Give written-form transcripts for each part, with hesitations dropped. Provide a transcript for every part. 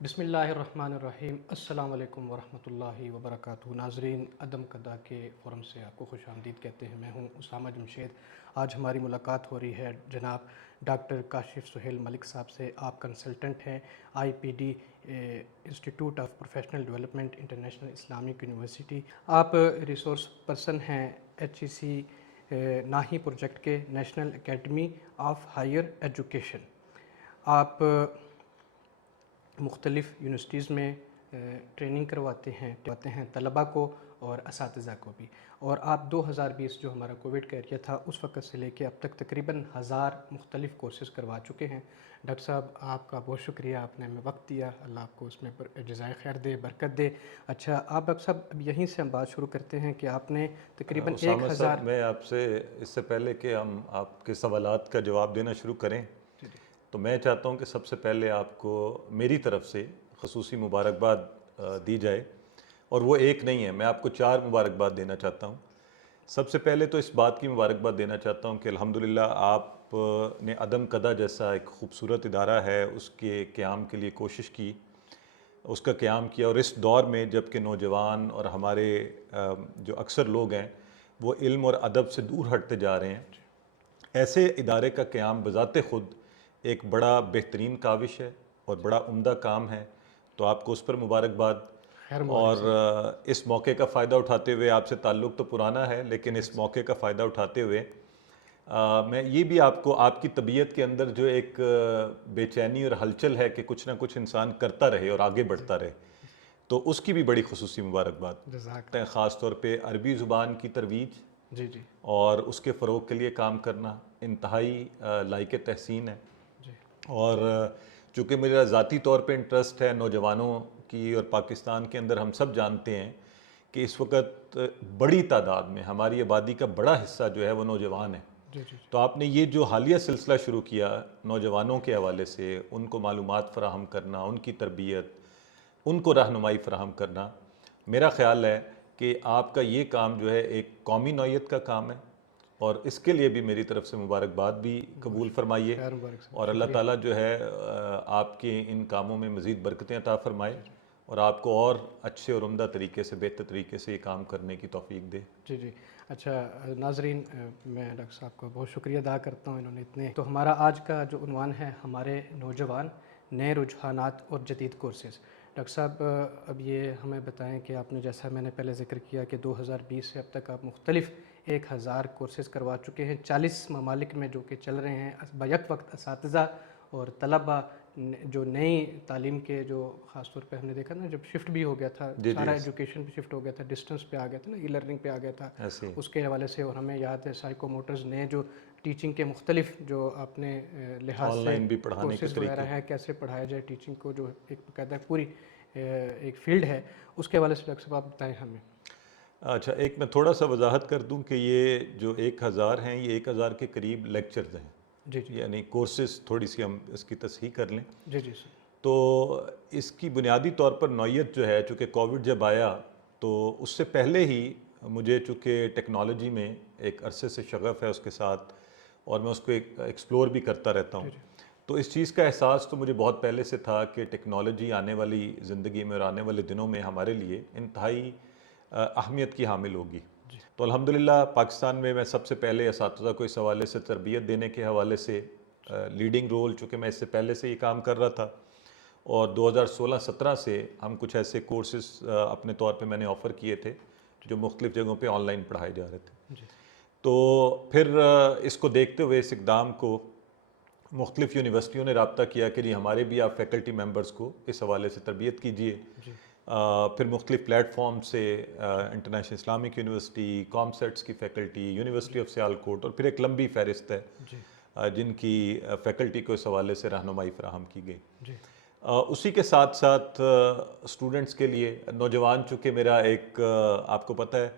بسم اللہ الرحمن الرحیم۔ السلام علیکم ورحمۃ اللہ وبرکاتہ۔ ناظرین، عدم قدا کے فورم سے آپ کو خوش آمدید کہتے ہیں۔ میں ہوں اسامہ جمشید۔ آج ہماری ملاقات ہو رہی ہے جناب ڈاکٹر کاشف سہیل ملک صاحب سے۔ آپ کنسلٹنٹ ہیں I P D institute of professional development international Islamic university. آپ ریسورس پرسن ہیں ایچ ای سی ناہی پروجیکٹ کے national academy of higher education. آپ مختلف یونیورسٹیز میں ٹریننگ کرواتے ہیں طلباء کو اور اساتذہ کو بھی، اور آپ 2020 جو ہمارا کووڈ کا ایریا تھا اس وقت سے لے کے اب تک تقریباً 1000 مختلف کورسز کروا چکے ہیں۔ ڈاکٹر صاحب، آپ کا بہت شکریہ، آپ نے ہمیں وقت دیا، اللہ آپ کو اس میں جزائے خیر دے، برکت دے۔ اچھا، آپ ڈاکٹر صاحب اب یہیں سے ہم بات شروع کرتے ہیں کہ آپ نے تقریباً اسامہ 1000 صاحب، میں آپ سے اس سے پہلے کہ ہم آپ کے سوالات کا جواب دینا شروع کریں تو میں چاہتا ہوں کہ سب سے پہلے آپ کو میری طرف سے خصوصی مبارکباد دی جائے، اور وہ ایک نہیں ہے، میں آپ کو 4 مبارکباد دینا چاہتا ہوں۔ سب سے پہلے تو اس بات کی مبارکباد دینا چاہتا ہوں کہ الحمدللہ آپ نے عدم قدا جیسا ایک خوبصورت ادارہ ہے اس کے قیام کے لیے کوشش کی، اس کا قیام کیا، اور اس دور میں جب کہ نوجوان اور ہمارے جو اکثر لوگ ہیں وہ علم اور ادب سے دور ہٹتے جا رہے ہیں، ایسے ادارے کا قیام بذات خود ایک بڑا بہترین کاوش ہے اور بڑا عمدہ کام ہے، تو آپ کو اس پر مبارکباد۔ خیر مبارک اور صاحب۔ اس موقع کا فائدہ اٹھاتے ہوئے، آپ سے تعلق تو پرانا ہے لیکن اس موقع کا فائدہ اٹھاتے ہوئے میں یہ بھی آپ کو، آپ کی طبیعت کے اندر جو ایک بے چینی اور ہلچل ہے کہ کچھ نہ کچھ انسان کرتا رہے اور آگے بڑھتا رہے، تو اس کی بھی بڑی خصوصی مبارکباد، جزاک خاص طور پہ عربی زبان کی ترویج جی جی اور اس کے فروغ کے لیے کام کرنا انتہائی لائق تحسین ہے۔ جی اور چونکہ میرا ذاتی طور پہ انٹرسٹ ہے نوجوانوں کی، اور پاکستان کے اندر ہم سب جانتے ہیں کہ اس وقت بڑی تعداد میں ہماری آبادی کا بڑا حصہ جو ہے وہ نوجوان ہے، جی جی تو آپ نے یہ جو حالیہ سلسلہ شروع کیا نوجوانوں کے حوالے سے، ان کو معلومات فراہم کرنا، ان کی تربیت، ان کو رہنمائی فراہم کرنا، میرا خیال ہے کہ آپ کا یہ کام جو ہے ایک قومی نوعیت کا کام ہے، اور اس کے لیے بھی میری طرف سے مبارکباد بھی قبول فرمائیے، خیر مبارک صاحب، اور اللہ شکریہ۔ تعالیٰ جو ہے آپ کے ان کاموں میں مزید برکتیں عطا فرمائے، اور آپ کو اور اچھے اور عمدہ طریقے سے، بہتر طریقے سے یہ کام کرنے کی توفیق دے۔ جی جی، اچھا ناظرین، میں ڈاکٹر صاحب کا بہت شکریہ ادا کرتا ہوں، انہوں نے اتنے تو ہمارا آج کا جو عنوان ہے ہمارے نوجوان، نئے رجحانات اور جدید کورسز۔ ڈاکٹر صاحب اب یہ ہمیں بتائیں کہ آپ نے، جیسا میں نے پہلے ذکر کیا کہ 2020 سے اب تک آپ مختلف 1000 کورسز کروا چکے ہیں 40 ممالک میں، جو کہ چل رہے ہیں بیک وقت اساتذہ اور طلباء جو نئی تعلیم کے، جو خاص طور پہ ہم نے دیکھا نا جب شفٹ بھی ہو گیا تھا، جی سارا جی، ایجوکیشن پہ شفٹ ہو گیا تھا، ڈسٹنس پہ آ گیا تھا نا، ای لرننگ پہ آ گیا تھا، ایسے ہی اس کے حوالے سے، اور ہمیں یاد ہے سائیکو موٹرز نے جو ٹیچنگ کے مختلف جو آپ نے لحاظ آن سے لائن بھی پڑھانے کے کورسز وغیرہ طریقے۔ ہیں، کیسے پڑھایا جائے ٹیچنگ کو، جو ایک باقاعدہ پوری ایک فیلڈ ہے، اس کے حوالے سے ڈاکٹر صاحب آپ بتائیں ہمیں۔ اچھا، ایک میں تھوڑا سا وضاحت کر دوں کہ یہ جو 1000 ہیں، یہ 1000 کے قریب لیکچرز ہیں، جی جی یعنی کورسز، تھوڑی سی ہم اس کی تصحیح کر لیں جی جی سر۔ تو اس کی بنیادی طور پر نوعیت جو ہے، چونکہ کووڈ جب آیا تو اس سے پہلے ہی مجھے چونکہ ٹیکنالوجی میں ایک عرصے سے شغف ہے اس کے ساتھ، اور میں اس کو ایکسپلور بھی کرتا رہتا ہوں، جی جی تو اس چیز کا احساس تو مجھے بہت پہلے سے تھا کہ ٹیکنالوجی آنے والی زندگی میں اور آنے والے دنوں میں ہمارے لیے انتہائی اہمیت کی حامل ہوگی۔ تو الحمدللہ پاکستان میں سب سے پہلے اساتذہ کو اس حوالے سے تربیت دینے کے حوالے سے لیڈنگ رول، چونکہ میں اس سے پہلے سے یہ کام کر رہا تھا، اور 2016-17 سے ہم کچھ ایسے کورسز اپنے طور پہ میں نے آفر کیے تھے جو مختلف جگہوں پہ آن لائن پڑھائے جا رہے تھے۔ جی تو پھر اس کو دیکھتے ہوئے، اس اقدام کو، مختلف یونیورسٹیوں نے رابطہ کیا کہ جی ہمارے بھی آپ فیکلٹی ممبرز کو اس حوالے سے تربیت کیجیے۔ جی پھر مختلف پلیٹ فارم سے انٹرنیشنل اسلامک یونیورسٹی، کام سیٹس کی فیکلٹی، یونیورسٹی آف سیالکوٹ، اور پھر ایک لمبی فہرست ہے جی جن کی فیکلٹی کو اس حوالے سے رہنمائی فراہم کی گئی۔ جی اسی کے ساتھ ساتھ اسٹوڈنٹس کے لیے، نوجوان چونکہ میرا ایک آپ کو پتہ ہے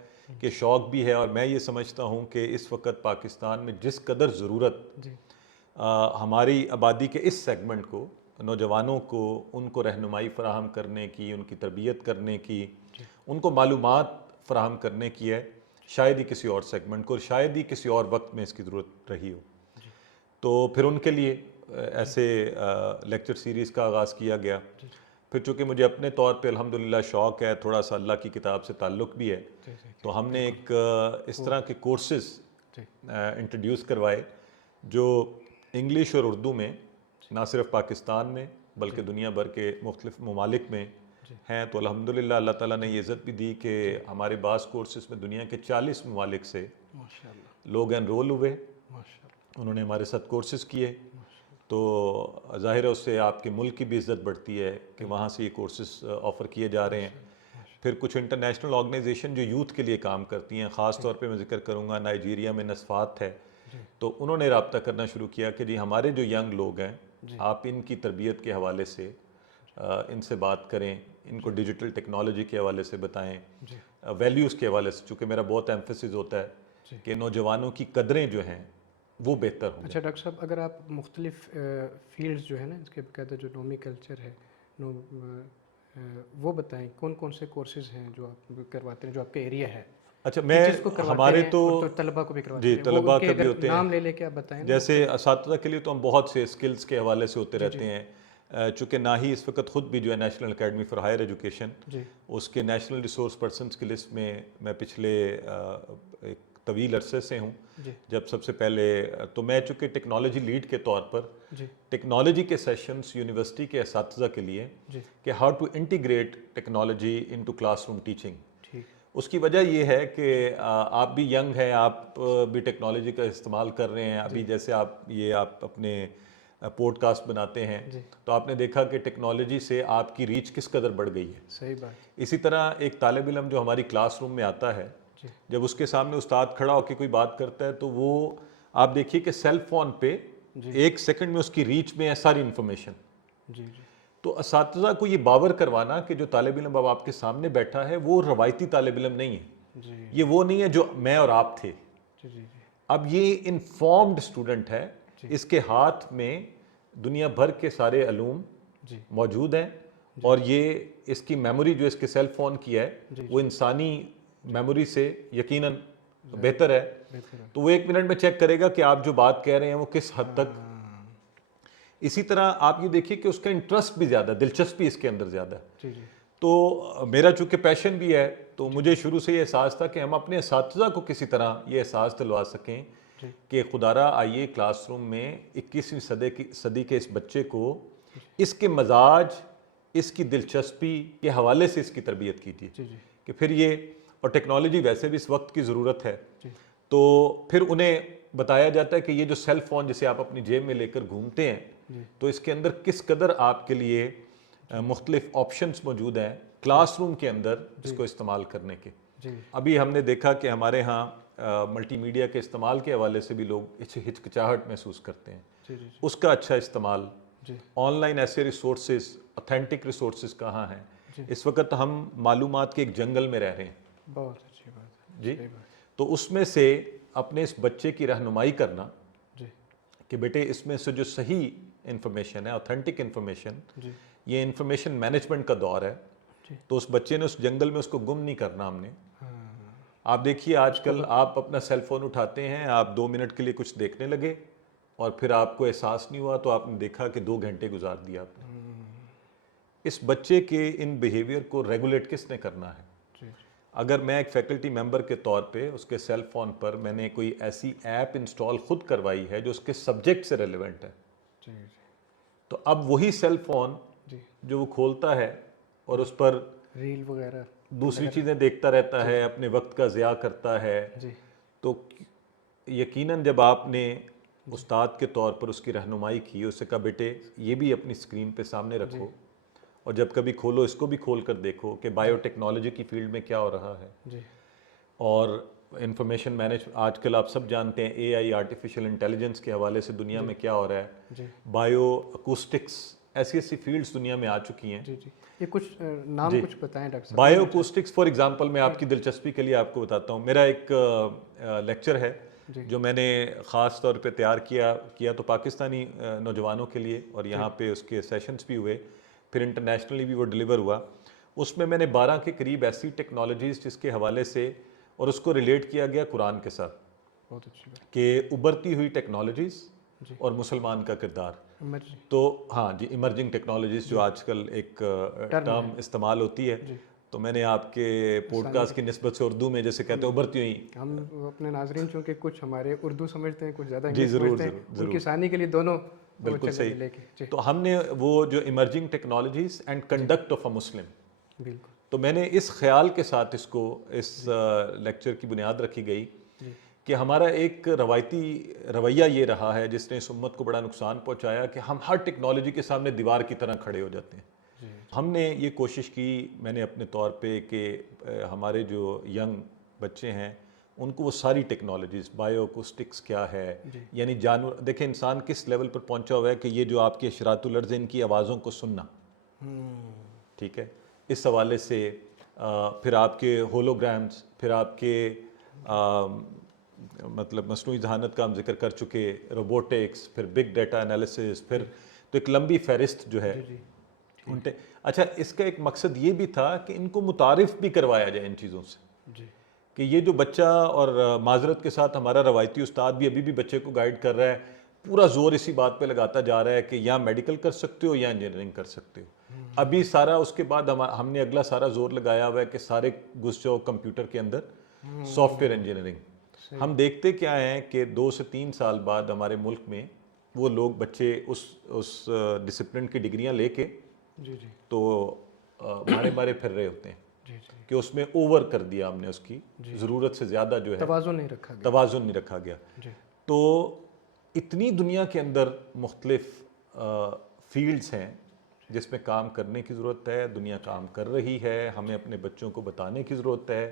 کہ شوق بھی ہے، اور میں یہ سمجھتا ہوں کہ اس وقت پاکستان میں جس قدر ضرورت جی ہماری آبادی کے اس سیگمنٹ کو، نوجوانوں کو، ان کو رہنمائی فراہم کرنے کی، ان کی تربیت کرنے کی، جی ان کو معلومات فراہم کرنے کی ہے، شاید ہی کسی اور سیگمنٹ کو، اور شاید ہی کسی اور وقت میں اس کی ضرورت رہی ہو۔ جی تو پھر ان کے لیے ایسے لیکچر سیریز کا آغاز کیا گیا، جی پھر چونکہ مجھے اپنے طور پہ الحمدللہ شوق ہے، تھوڑا سا اللہ کی کتاب سے تعلق بھی ہے، تو ہم نے ایک اس طرح کے کورسز انٹروڈیوس کروائے جو انگلش اور اردو میں نہ صرف پاکستان میں بلکہ دنیا بھر کے مختلف ممالک میں ہیں. تو الحمدللہ اللہ تعالیٰ نے یہ عزت بھی دی کہ ہمارے بعض کورسز میں دنیا کے 40 ممالک سے لوگ انرول ہوئے، انہوں نے ہمارے ساتھ کورسز کیے. تو ظاہر ہے اس سے آپ کے ملک کی بھی عزت بڑھتی ہے کہ وہاں سے یہ کورسز آفر کیے جا رہے ہیں. پھر کچھ انٹرنیشنل آرگنائزیشن جو یوتھ کے لیے کام کرتی ہیں، خاص طور پہ میں ذکر کروں گا نائجیریا میں نصفات ہے، تو انہوں نے رابطہ کرنا شروع کیا کہ جی ہمارے جو ینگ لوگ ہیں آپ ان کی تربیت کے حوالے سے ان سے بات کریں، ان کو ڈیجیٹل ٹیکنالوجی کے حوالے سے بتائیں، ویلیوز کے حوالے سے، چونکہ میرا بہت ایمفیسس ہوتا ہے کہ نوجوانوں کی قدریں جو ہیں وہ بہتر ہوں. اچھا ڈاکٹر صاحب، اگر آپ مختلف فیلڈز جو ہے نا اس کے باقاعدہ جو نومی کلچر ہے وہ بتائیں کون کون سے کورسز ہیں جو آپ کرواتے ہیں جو آپ کا ایریا ہے؟ اچھا میں ہمارے تو طلبا کو بھی کرواتے جی ہیں، طلبا کا بھی ہوتے ہیں، نام لے لے کے آپ بتائیں. جیسے اساتذہ کے لیے تو ہم بہت سے اسکلز کے حوالے سے ہوتے رہتے ہیں، چونکہ نہ ہی اس وقت خود بھی جو ہے national academy for higher education اس کے نیشنل ریسورس پرسنس کی لسٹ میں پچھلے ایک طویل عرصے سے ہوں. جب سب سے پہلے تو میں چونکہ ٹیکنالوجی لیڈ کے طور پر ٹیکنالوجی کے سیشنز یونیورسٹی کے اساتذہ کے لیے کہ how to integrate technology into classroom teaching. اس کی وجہ یہ ہے کہ آپ بھی ینگ ہیں، آپ بھی ٹیکنالوجی کا استعمال کر رہے ہیں ابھی، جیسے آپ اپنے پوڈ کاسٹ بناتے ہیں تو آپ نے دیکھا کہ ٹیکنالوجی سے آپ کی ریچ کس قدر بڑھ گئی ہے. صحیح بات. اسی طرح ایک طالب علم جو ہماری کلاس روم میں آتا ہے، جب اس کے سامنے استاد کھڑا ہو کے کوئی بات کرتا ہے تو وہ آپ دیکھیے کہ سیل فون پہ 1 سیکنڈ میں اس کی ریچ میں ہے ساری انفارمیشن. تو اساتذہ کو یہ باور کروانا کہ جو طالب علم اب آپ کے سامنے بیٹھا ہے وہ روایتی طالب علم نہیں ہے، یہ وہ نہیں ہے جو میں اور آپ تھے، اب یہ انفارمڈ اسٹوڈنٹ ہے، اس کے ہاتھ میں دنیا بھر کے سارے علوم موجود ہیں، اور یہ اس کی میموری جو اس کے سیل فون کی ہے وہ انسانی میموری سے یقیناً بہتر ہے. تو وہ 1 منٹ میں چیک کرے گا کہ آپ جو بات کہہ رہے ہیں وہ کس حد تک. اسی طرح آپ یہ دیکھیے کہ اس کا انٹرسٹ بھی زیادہ، دلچسپی اس کے اندر زیادہ ہے. تو میرا چونکہ پیشن بھی ہے تو مجھے شروع سے یہ احساس تھا کہ ہم اپنے اساتذہ کو کسی طرح یہ احساس دلوا سکیں کہ خدارہ آئیے کلاس روم میں 21ویں صدی کے اس بچے کو اس کے مزاج، اس کی دلچسپی کے حوالے سے اس کی تربیت کیجیے کہ پھر یہ، اور ٹیکنالوجی ویسے بھی اس وقت کی ضرورت ہے، تو پھر انہیں بتایا جاتا ہے کہ یہ جو سیل فون جسے آپ اپنی جیب میں لے کر گھومتے ہیں تو اس کے اندر کس قدر آپ کے لیے مختلف آپشنز موجود ہیں کلاس روم کے اندر اس کو استعمال کرنے کے. ابھی ہم نے دیکھا کہ ہمارے ہاں ملٹی میڈیا کے استعمال کے حوالے سے بھی لوگ ہچکچاہٹ محسوس کرتے ہیں، اس کا اچھا استعمال، آن لائن ایسے ریسورسز، اتھینٹک ریسورسز کہاں ہیں. اس وقت ہم معلومات کے ایک جنگل میں رہ رہے ہیں. بہت اچھی بات جی. تو اس میں سے اپنے اس بچے کی رہنمائی کرنا کہ بیٹے اس میں سے جو صحیح انفارمیشن ہے، اوتھینٹک انفارمیشن، یہ انفارمیشن مینجمنٹ کا دور ہے، تو اس بچے نے اس جنگل میں اس کو گم نہیں کرنا ہم نے. آپ دیکھیے آج کل آپ اپنا سیل فون اٹھاتے ہیں، آپ 2 منٹ کے لیے کچھ دیکھنے لگے اور پھر آپ کو احساس نہیں ہوا تو آپ نے دیکھا کہ 2 گھنٹے گزار دیا آپ نے. اس بچے کے ان بیہیویئر کو ریگولیٹ کس نے کرنا ہے؟ اگر میں ایک فیکلٹی ممبر کے طور پہ اس کے سیل فون پر میں نے کوئی ایسی ایپ انسٹال خود کروائی ہے جو اس کے سبجیکٹ سے ریلیونٹ ہے، تو اب وہی سیل فون جو وہ کھولتا ہے اور اس پر ریل وغیرہ دوسری چیزیں دیکھتا رہتا ہے، اپنے وقت کا ضیاع کرتا ہے، تو یقیناً جب آپ نے استاد کے طور پر اس کی رہنمائی کی، اس سے کہا بیٹے یہ بھی اپنی اسکرین پہ سامنے رکھو اور جب کبھی کھولو اس کو بھی کھول کر دیکھو کہ بائیو ٹیکنالوجی کی فیلڈ میں کیا ہو رہا ہے، اور انفارمیشن آج کل آپ سب جانتے ہیں اے آئی، آرٹیفیشل انٹیلیجنس کے حوالے سے دنیا میں کیا ہو رہا ہے، بائیو اکوسٹکس، ایسی فیلڈز دنیا میں آ چکی ہیں. یہ کچھ نام کچھ بتائیں ڈاکٹر صاحب. بائیو اکوسٹکس فار ایگزامپل میں آپ کی دلچسپی کے لیے آپ کو بتاتا ہوں. میرا ایک لیکچر ہے جو میں نے خاص طور پہ تیار کیا تو پاکستانی نوجوانوں کے لیے، اور یہاں پہ اس کے سیشنز بھی ہوئے، پھر انٹرنیشنلی بھی وہ ڈیلیور ہوا. اس میں نے 12 کے قریب ایسی ٹیکنالوجیز جس کے حوالے سے، اور اس کو ریلیٹ کیا گیا قرآن کے ساتھ، بہت اچھی بات کہ ابھرتی ہوئی ٹیکنالوجیز اور مسلمان کا کردار. تو ہاں جی ایمرجنگ ٹیکنالوجیز جو آج کل ایک ٹرم استعمال ہوتی ہے، تو میں نے آپ کے پوڈ کاسٹ کی نسبت سے اردو میں جیسے کہتے ہیں ابھرتی ہوئی، ہم اپنے ناظرین چونکہ کچھ ہمارے اردو سمجھتے ہیں کچھ زیادہ جی انگلش ضرور سمجھتے ہیں، ضرور ان کی ثانی کے لیے دونوں بالکل صحیح. لے کے تو ہم نے وہ جو emerging technologies and conduct of a Muslim, بالکل، تو میں نے اس خیال کے ساتھ اس لیکچر کی بنیاد رکھی گئی کہ ہمارا ایک روایتی رویہ یہ رہا ہے جس نے اس امت کو بڑا نقصان پہنچایا کہ ہم ہر ٹیکنالوجی کے سامنے دیوار کی طرح کھڑے ہو جاتے ہیں. ہم نے یہ کوشش کی، میں نے اپنے طور پہ، کہ ہمارے جو ینگ بچے ہیں ان کو وہ ساری ٹیکنالوجیز، بایو اکوسٹکس کیا ہے، یعنی جانور، دیکھیں انسان کس لیول پر پہنچا ہوا ہے کہ یہ جو آپ کے اشراط الارض ان کی آوازوں کو سننا، ٹھیک ہے، اس حوالے سے پھر آپ کے ہولوگرامز، پھر آپ کے مطلب مصنوعی ذہانت کا ہم ذکر کر چکے، روبوٹکس، پھر بگ ڈیٹا انالیسس، پھر تو ایک لمبی فہرست جو ہے. اچھا اس کا ایک مقصد یہ بھی تھا کہ ان کو متعارف بھی کروایا جائے ان چیزوں سے، کہ یہ جو بچہ، اور معذرت کے ساتھ ہمارا روایتی استاد بھی ابھی بھی بچے کو گائیڈ کر رہا ہے، پورا زور اسی بات پہ لگاتا جا رہا ہے کہ یا میڈیکل کر سکتے ہو یا انجینئرنگ کر سکتے ہو. ابھی سارا اس کے بعد ہم نے اگلا سارا زور لگایا ہوا ہے کہ سارے گھس جاؤ کمپیوٹر کے اندر، سافٹ ویئر انجینئرنگ. ہم دیکھتے کیا ہیں کہ 2 سے 3 سال بعد ہمارے ملک میں وہ لوگ بچے اس ڈسپلن کی ڈگریاں لے کے تو مارے پھر رہے ہوتے ہیں کہ اس میں اوور کر دیا ہم نے، اس کی ضرورت سے زیادہ جو ہے توازن نہیں رکھا گیا. تو اتنی دنیا کے اندر مختلف فیلڈز ہیں جس میں کام کرنے کی ضرورت ہے، دنیا کام کر رہی ہے، ہمیں اپنے بچوں کو بتانے کی ضرورت ہے،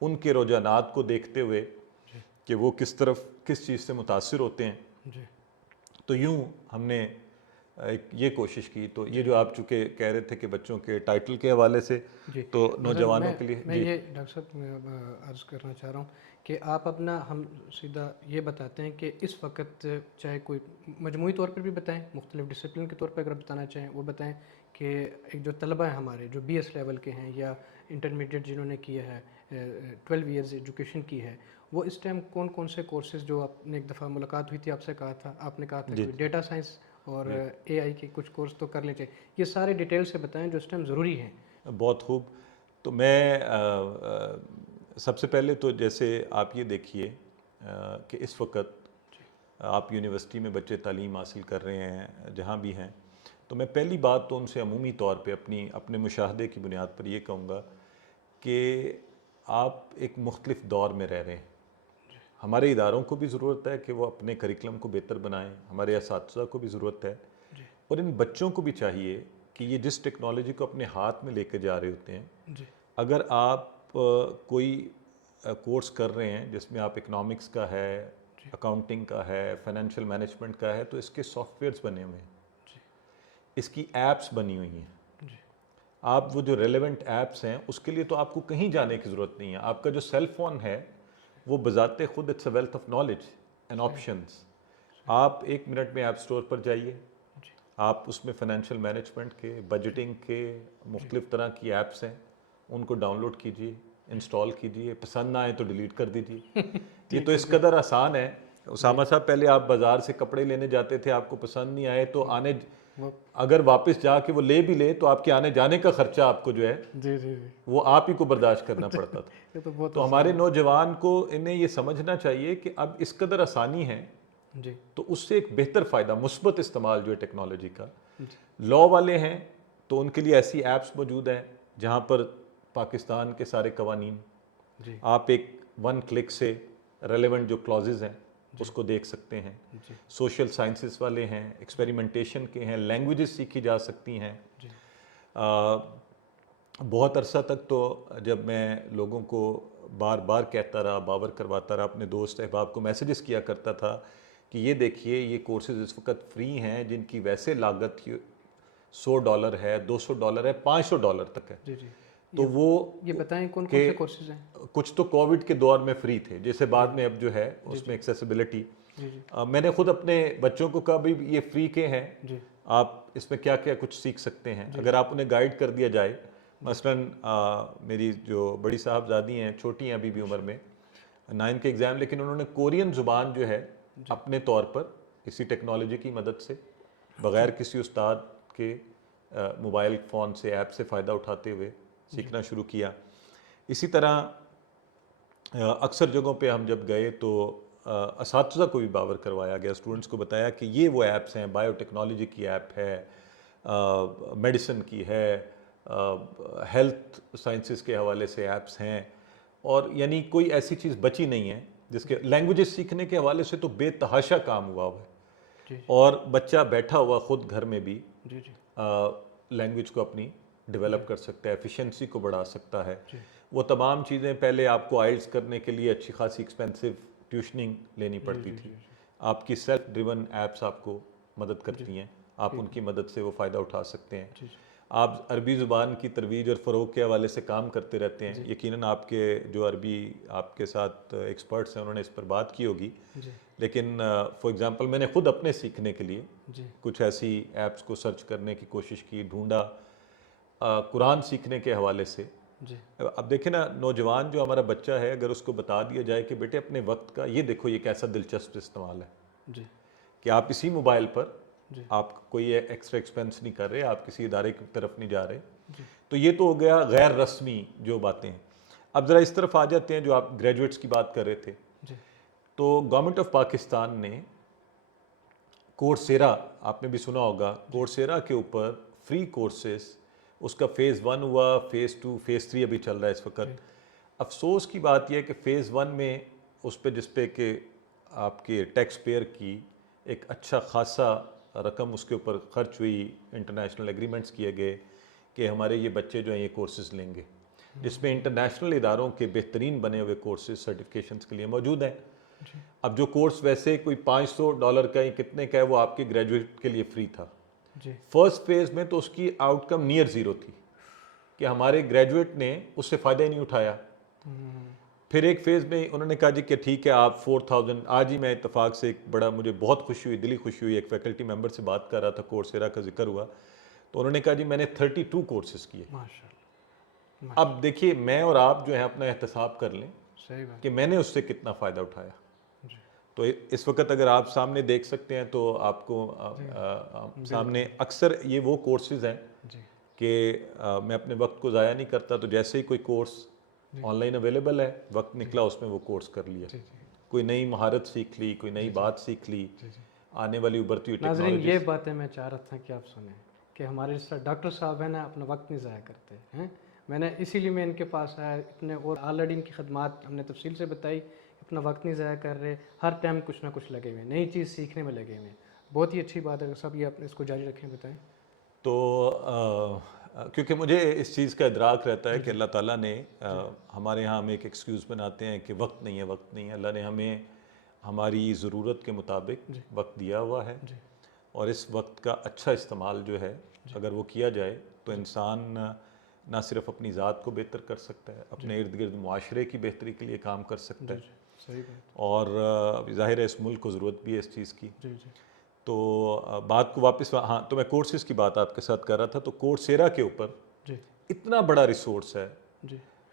ان کے رجحانات کو دیکھتے ہوئے کہ وہ کس چیز سے متاثر ہوتے ہیں. تو یوں ہم نے یہ کوشش کی. تو یہ جو آپ چونکہ کہہ رہے تھے کہ بچوں کے ٹائٹل کے حوالے سے، تو نوجوانوں کے لیے میں یہ ڈاکٹر صاحب میں عرض کرنا چاہ رہا ہوں کہ آپ اپنا ہم سیدھا یہ بتاتے ہیں کہ اس وقت چاہے کوئی مجموعی طور پر بھی بتائیں، مختلف ڈسپلن کے طور پر اگر بتانا چاہیں وہ بتائیں، کہ ایک جو طلبہ ہیں ہمارے جو بی ایس لیول کے ہیں یا انٹرمیڈیٹ جنہوں نے کیا ہے 12 ایئرز ایجوکیشن کی ہے، وہ اس ٹائم کون کون سے کورسز، جو آپ نے ایک دفعہ ملاقات ہوئی تھی آپ سے کہا تھا، آپ نے کہا تھا کہ ڈیٹا سائنس اور اے آئی کے کچھ کورس تو کر لیں چاہیے، یہ سارے ڈیٹیل سے بتائیں جو اس ٹائم ضروری ہیں. بہت خوب. تو میں سب سے پہلے تو جیسے آپ یہ دیکھیے کہ اس وقت آپ یونیورسٹی میں بچے تعلیم حاصل کر رہے ہیں جہاں بھی ہیں، تو میں پہلی بات تو ان سے عمومی طور پہ اپنے مشاہدے کی بنیاد پر یہ کہوں گا کہ آپ ایک مختلف دور میں رہ رہے ہیں. ہمارے اداروں کو بھی ضرورت ہے کہ وہ اپنے کریکلم کو بہتر بنائیں، ہمارے اساتذہ کو بھی ضرورت ہے، اور ان بچوں کو بھی چاہیے کہ یہ جس ٹیکنالوجی کو اپنے ہاتھ میں لے کے جا رہے ہوتے ہیں، اگر آپ کوئی کورس کر رہے ہیں جس میں آپ اکنامکس کا ہے، اکاؤنٹنگ کا ہے، فائنینشیل مینجمنٹ کا ہے، تو اس کے سافٹ ویئرز بنے ہوئے ہیں، اس کی ایپس بنی ہوئی ہیں. آپ وہ جو ریلیونٹ ایپس ہیں اس کے لیے تو آپ کو کہیں جانے کی ضرورت نہیں ہے. آپ کا جو سیل فون ہے وہ بذات خود it's a wealth of knowledge and options. آپ 1 منٹ میں ایپ سٹور پر جائیے، آپ اس میں فائنینشیل مینجمنٹ کے، بجٹنگ کے مختلف طرح کی ایپس ہیں، ان کو ڈاؤن لوڈ کیجیے، انسٹال کیجیے، پسند نہ آئے تو ڈیلیٹ کر دیجیے. یہ تو اس قدر آسان ہے. اسامہ صاحب پہلے آپ بازار سے کپڑے لینے جاتے تھے، آپ کو پسند نہیں آئے تو اگر واپس جا کے وہ لے بھی لے تو آپ کے آنے جانے کا خرچہ آپ کو جو ہے وہ آپ ہی کو برداشت کرنا پڑتا تھا. تو ہمارے نوجوان کو انہیں یہ سمجھنا چاہیے کہ اب اس قدر آسانی ہے تو اس سے ایک بہتر فائدہ، مثبت استعمال جو ہے ٹیکنالوجی کا. لاء والے ہیں تو ان کے لیے ایسی ایپس موجود ہیں جہاں پر پاکستان کے سارے قوانین آپ ایک 1 کلک سے ریلیونٹ جو کلازز ہیں اس کو دیکھ سکتے ہیں. سوشل سائنسز والے ہیں، ایکسپیریمنٹیشن کے ہیں، لینگویجز سیکھی جا سکتی ہیں. بہت عرصہ تک تو جب میں لوگوں کو بار بار کہتا رہا، باور کرواتا رہا، اپنے دوست احباب کو میسیجز کیا کرتا تھا کہ یہ دیکھیے یہ کورسز اس وقت فری ہیں جن کی ویسے لاگت $100 ہے، $200 ہے، $500 تک ہے. تو وہ یہ بتائیں کون کون سے کورسز ہیں؟ کچھ تو کووڈ کے دور میں فری تھے، جیسے بعد میں اب جو ہے اس میں ایکسیسیبلٹی. میں نے خود اپنے بچوں کو کہا بھی یہ فری کے ہیں، آپ اس میں کیا کیا کچھ سیکھ سکتے ہیں اگر آپ انہیں گائیڈ کر دیا جائے. مثلاً میری جو بڑی صاحبزادی ہیں، چھوٹی ہیں ابھی بھی عمر میں، 9 کے ایگزام، لیکن انہوں نے کورین زبان جو ہے اپنے طور پر اسی ٹیکنالوجی کی مدد سے بغیر کسی استاد کے موبائل فون سے ایپ سے فائدہ اٹھاتے ہوئے سیکھنا شروع کیا. اسی طرح اکثر جگہوں پہ ہم جب گئے تو اساتذہ کو بھی باور کروایا گیا, اسٹوڈنٹس کو بتایا کہ یہ وہ ایپس ہیں, بایو ٹیکنالوجی کی ایپ ہے, میڈیسن کی ہے, ہیلتھ سائنسز کے حوالے سے ایپس ہیں, اور یعنی کوئی ایسی چیز بچی نہیں ہے جس کے لینگویجز سیکھنے کے حوالے سے تو بے تحاشا کام ہوا ہے. اور بچہ بیٹھا ہوا خود گھر میں بھی لینگویج کو اپنی ڈیولپ کر سکتا ہے, ایفیشنسی کو بڑھا سکتا ہے. وہ تمام چیزیں پہلے آپ کو آئلٹس کرنے کے لیے اچھی خاصی ایکسپینسو ٹیوشننگ لینی پڑتی تھی. آپ کی سیلف ڈریون ایپس آپ کو مدد کرتی ہیں, آپ ان کی مدد سے وہ فائدہ اٹھا سکتے ہیں. آپ عربی زبان کی ترویج اور فروغ کے حوالے سے کام کرتے رہتے ہیں. یقیناً آپ کے جو عربی آپ کے ساتھ ایکسپرٹس ہیں انہوں نے اس پر بات کی ہوگی, لیکن فار ایگزامپل میں نے خود اپنے سیکھنے کے لیے کچھ ایسی ایپس کو سرچ کرنے کی کوشش کی, ڈھونڈا. قرآن سیکھنے کے حوالے سے اب دیکھیں نا, نوجوان جو ہمارا بچہ ہے اگر اس کو بتا دیا جائے کہ بیٹے اپنے وقت کا یہ دیکھو یہ کیسا دلچسپ استعمال ہے کہ آپ اسی موبائل پر آپ کوئی ایکسٹرا ایکسپینس نہیں کر رہے, آپ کسی ادارے کی طرف نہیں جا رہے, تو یہ تو ہو گیا غیر رسمی جو باتیں ہیں. اب ذرا اس طرف آ جاتے ہیں جو آپ گریجویٹس کی بات کر رہے تھے. تو گورنمنٹ آف پاکستان نے کورسیرا, آپ نے بھی سنا ہوگا, کورسیرا کے اوپر فری کورسز, اس کا فیز 1 ہوا, فیز 2, فیز 3 ابھی چل رہا ہے اس وقت. افسوس کی بات یہ ہے کہ فیز 1 میں اس پہ جس پہ کہ آپ کے ٹیکس پیئر کی ایک اچھا خاصا رقم اس کے اوپر خرچ ہوئی, انٹرنیشنل ایگریمنٹس کیے گئے کہ ہمارے یہ بچے جو ہیں یہ کورسز لیں گے, جس میں انٹرنیشنل اداروں کے بہترین بنے ہوئے کورسز سرٹیفکیشنز کے لیے موجود ہیں. اب جو کورس ویسے کوئی $500 کا یا کتنے کا ہے وہ آپ کے گریجویٹ کے لیے فری تھا. فرسٹ فیز میں تو اس کی آؤٹ کم نیئر زیرو تھی کہ ہمارے گریجویٹ نے اس سے فائدہ ہی نہیں اٹھایا. پھر ایک فیز میں انہوں نے کہا جی کہ ٹھیک ہے آپ 4000, آج ہی میں اتفاق سے ایک بڑا مجھے بہت خوشی ہوئی, دلی خوشی ہوئی, ایک فیکلٹی ممبر سے بات کر رہا تھا, کورسیرا کا ذکر ہوا تو انہوں نے کہا جی میں نے 32 کورسز کیے. اب دیکھیے میں اور آپ جو ہیں اپنا احتساب کر لیں کہ میں نے اس سے کتنا فائدہ اٹھایا. تو اس وقت اگر آپ سامنے دیکھ سکتے ہیں تو آپ کو سامنے اکثر یہ وہ کورسز ہیں کہ میں اپنے وقت کو ضائع نہیں کرتا, تو جیسے ہی کوئی کورس آن لائن اویلیبل ہے, وقت نکلا اس میں وہ کورس کر لیا, کوئی نئی مہارت سیکھ لی, کوئی نئی بات سیکھ لی, آنے والی ابھرتی ہوئی ناظرین ٹیکنالوجی. یہ باتیں میں چاہ رہا تھا کہ آپ سنیں کہ ہمارے جس طرح ڈاکٹر صاحب ہیں نا اپنا وقت نہیں ضائع کرتے ہیں. میں نے اسی لیے میں ان کے پاس آیا, اتنے اور آلریڈی ان کی خدمات ہم نے تفصیل سے بتائی, اپنا وقت نہیں ضائع کر رہے, ہر ٹائم کچھ نہ کچھ لگے ہوئے, نئی چیز سیکھنے میں لگے ہوئے. بہت ہی اچھی بات ہے سب, یہ اپنے اس کو جاری رکھیں, بتائیں. تو کیونکہ مجھے اس چیز کا ادراک رہتا ہے کہ اللہ تعالیٰ نے ہمارے ہاں ہم ایک ایکسکیوز بناتے ہیں کہ وقت نہیں ہے, وقت نہیں ہے. اللہ نے ہمیں ہماری ضرورت کے مطابق وقت دیا ہوا ہے, اور اس وقت کا اچھا استعمال جو ہے اگر وہ کیا جائے تو انسان نہ صرف اپنی ذات کو بہتر کر سکتا ہے, اپنے ارد گرد معاشرے کی بہتری کے لیے کام کر سکتا ہے, اور ظاہر ہے اس ملک کو ضرورت بھی ہے اس چیز کی. تو بات کو واپس, ہاں تو میں کورسز کی بات آپ کے ساتھ کر رہا تھا. تو کورسیرا کے اوپر اتنا بڑا ریسورس ہے,